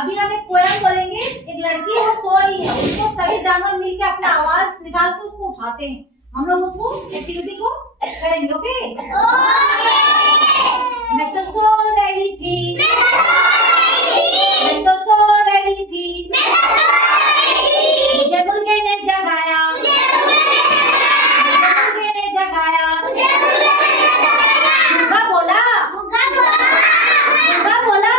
अभी हम एक पोयम बोलेंगे। एक लड़की है, सो रही है, उसको सभी जानवर मिलके अपना आवाज निकाल के उसको उठाते हैं। हम लोग उसको एक्टिविटी को करेंगे। ओके? मैं तो सो रही थी, मैं तो सो रही थी, मुझे मुर्गे ने जगाया, मुझे मुर्गे ने जगाया। मुर्गा बोला, मुर्गा बोला,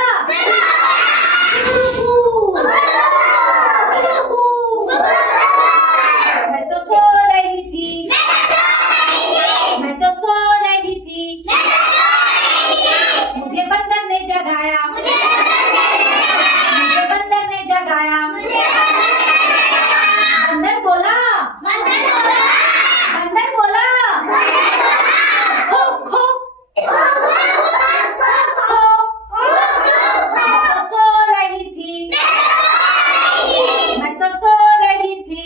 मैं तो सो रही थी, मैं तो सो रही थी, मुझे बंदर ने जगाया, मुझे बंदर ने जगाया। बंदर बोला, बंदर बोला, खो खो मैं तो सो रही थी, मैं तो सो रही थी,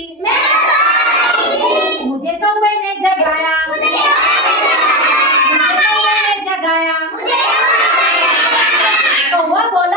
मुझे कौवे ने जगाया, मुझे कौवे ने जगाया। कौवा बोला,